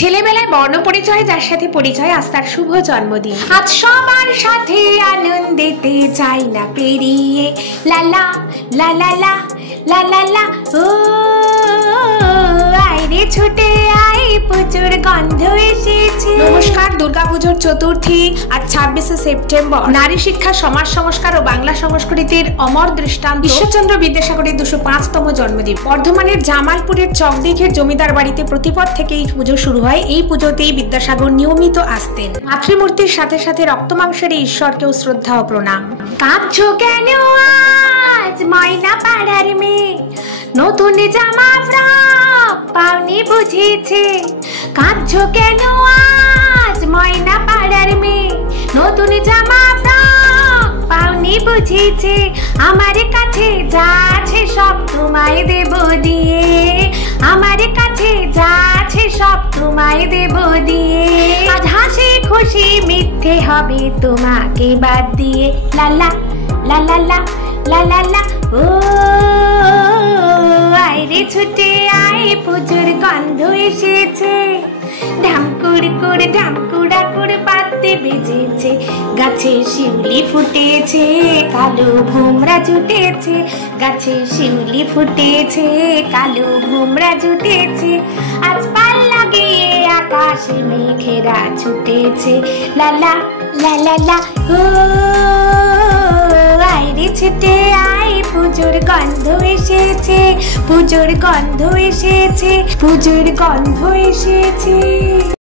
ছেলেবেলায় বর্ণ পরিচয়, যার সাথে পরিচয় আজ তার শুভ জন্মদিন। আজ সবার সাথে আনন্দেতে যাই না পেরিয়ে, লালা লালা লা লালা লা। ও আইরে ছুটে আই, পুজোর গন্ধ এসেছে। নমস্কার, দুর্গাপুজোর চতুর্থী আর 26শে সেপ্টেম্বর নারী শিক্ষা, সমাজ সংস্কার ও বাংলা সংস্কৃতির অমর দৃষ্টান্ত ঈশ্বরচন্দ্র বিদ্যাসাগরের 205তম জন্মদিন। বর্ধমানের জামালপুরের চকদিঘির জমিদার বাড়িতে প্রতিপদ থেকে এই পুজো শুরু হয়। এই পুজোতেই বিদ্যাসাগর নিয়মিত আসতেন। মাতৃমূর্তির সাথে সাথে রক্তমাংসের ঈশ্বরকেও শ্রদ্ধা ও প্রণাম। কাঁদছো কেন আজ ময়না পাড়ার মেয়ে, নতুন জামা ফ্রক পাওনি বুঝেছে। কাঁদছো কেন আজ ময়না পাড়ার মেয়ে, নতুন জামা ফ্রক পাওনি বুঝেছে। আমার কাছে যা আছে সব তোমায় দেব দিয়ে, আমার কাছে যা আছে সব তোমায় দেব দিয়ে। আজ হাসি খুশি মিথ্যে হবে তোমাকে বাদ দিয়ে, লালা লালা লা লালা লা। ও আইরে ছুটে আয়, পুজোর গন্ধ এসেছে। ঢামকুড় ঢামকুড়াকুড় পাতে বেজেছে, গাছে শিউলি ফুটেছে, কালো ভোমরা জুটেছে। গাছে শিউলি ফুটেছে, কালো ভোমরা জুটেছে। আজ পাল্লা গিয়ে আকাশে মেঘেরা ছুটেছে, লালা লালা লা। ও আইরে ছুটে আয়, পুজোর গন্ধ এসেছে, পুজোর গন্ধ এসেছে, পুজোর গন্ধ এসেছে।